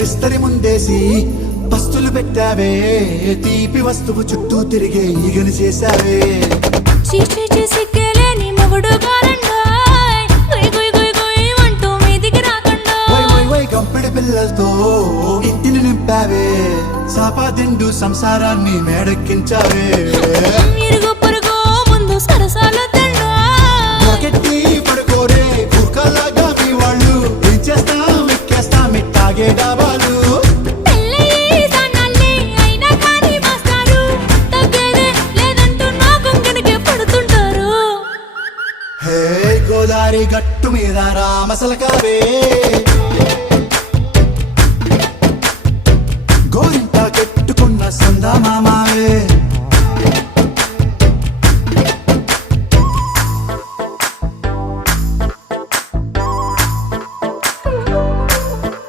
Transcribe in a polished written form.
విస్తరి ముందేసి పస్తులు పెట్టావే, తీపి వస్తువు చుట్టూ తిరిగే ఈగని చేశావే. సిగ్గలేని మొగుడు కారండాయ్, గుయ్ గుయ్ గుయ్ గుయ్ అంటూ మీదికి రాకుండా గంపెడి పిల్లలతో ఇంటిని నింపావే, సాపాదిండు సంసారాన్ని మేడెక్కించావే. ఇరుగు పొరుగు ముందు సరసాలు తండా మొకెట్టి పడుకోరే కుక్కలాగా మీ వాళ్ళు, ఏం చేస్తాం ఎక్కేస్తాం ఇట్టాగే డాబాలు. గోదారి గట్టు మీద రామసలక